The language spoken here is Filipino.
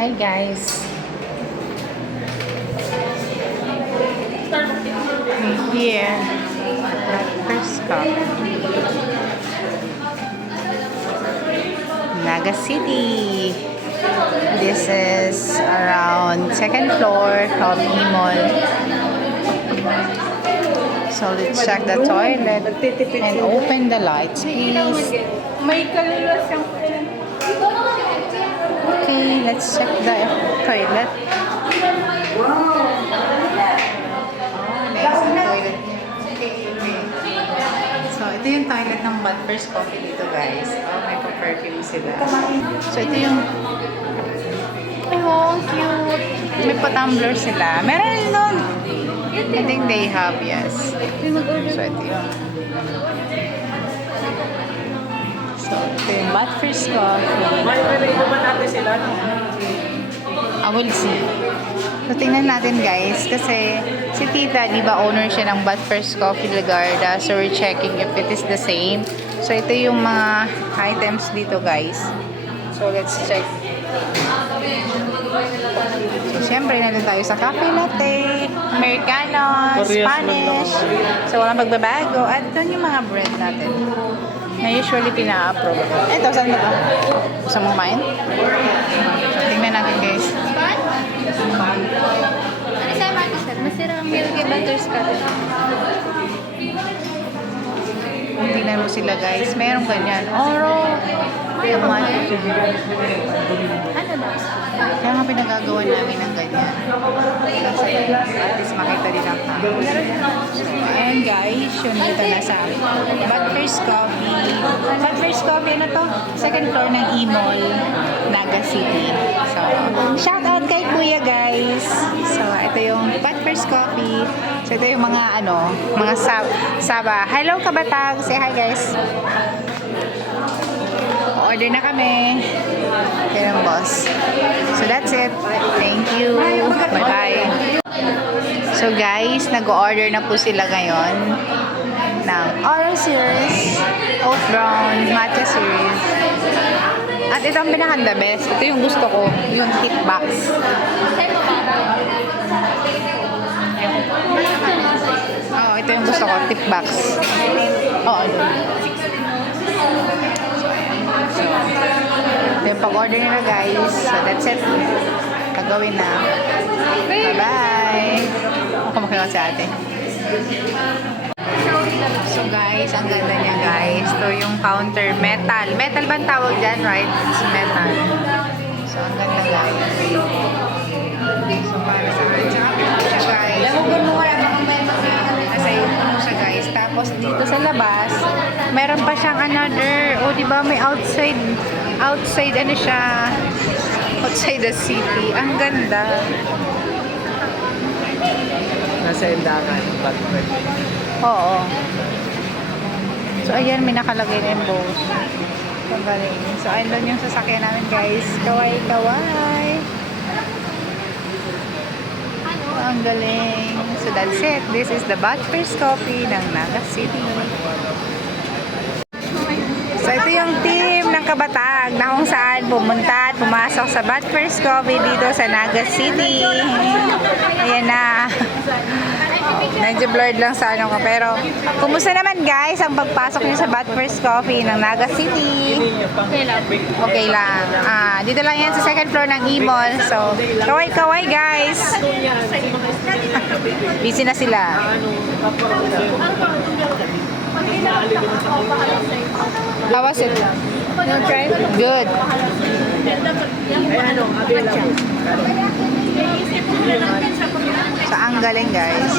Hi guys. Here at Prescott, Naga City. This is around second floor of E-Mall. So let's check the toilet and open the lights, please. Okay, let's check the toilet. So, ito yung toilet ng Bad First Coffee dito, guys. Oh, may pa-perfume sila. So, ito yung... Oh, cute! May pa-tumbler sila. Meron rin nun. I think they have, yes. So, ito yung... So, ito yung Bad First Coffee. May ba natin sila? I will see. So, tingnan natin guys, kasi si Tita, di ba, owner siya ng Bad First Coffee Lagarda. So, we're checking if it is the same. So, ito yung mga items dito guys. So, let's check. So, syempre, nandun tayo sa cafe latte, Americano, Spanish. So, walang pagbabago. At ito yung mga brand natin na usually pina-approve. Ito, saan mo ito? Gusto mo kumain? So, tingnan natin guys. Ano sa'yo, Marcos? Masira ang Milky Butterscotch. Tingnan mo sila guys. Merong ganyan. Oro. Yaman. Ano na? Kaya nga pinagagawa namin ng ganyan. Kasi at least makita din ang tao. So, ayan guys. Yun dito na sa Bad First Coffee. Bad First Coffee, ano to? Second floor ng E-Mall, Naga City. So, shout out kay Kuya guys. So, ito yung Bad First Coffee. So, ito yung mga mga saba. Hello Kabatag! Say hi guys! Order na kami. Yan ang boss. So that's it. Thank you. Bye-bye. So guys, nag-order na po sila ngayon ng Oro Series, Oat Brown, Matcha Series. At ito ang pinaka-the best. Ito yung gusto ko, yung tip box. Oh, ito yung gusto ko, tip box. Oo, doon. So, ito yung pag-order nila guys. So, that's it. Gagawin na. Bye-bye! Ako makinig sa ate. So guys, ang ganda niya guys. Ito yung counter. Metal. Metal ba ang tawag dyan, right? It's metal. So, ang ganda guys. So, para sa akin. Siya guys. Nasa yung siya guys. Tapos dito sa labas, meron pa siyang another. O, di ba may outside ano siya. Outside the city. Ang ganda. Nasa Endangan, Batman. Oo. So, ayan, may nakalagay na yung boss. So, ang galing. So, ayun yung sasakyan namin, guys. Kaway-kaway. Ang galing. So, that's it. This is the Bad First Coffee ng Naga City. So, ito yung team ng Kabatag na kung saan pumunta at pumasok sa Bad First Coffee dito sa Naga City. Ayan na. Medyo blurred lang sa ano ko. Pero, kumusta naman guys ang pagpasok niyo sa Bad First Coffee ng Naga City? Okay lang. Okay lang. Dito lang yan sa second floor ng E-Mall. So, kaway-kaway guys. Busy na sila. How was it? Good. So, ang galing guys.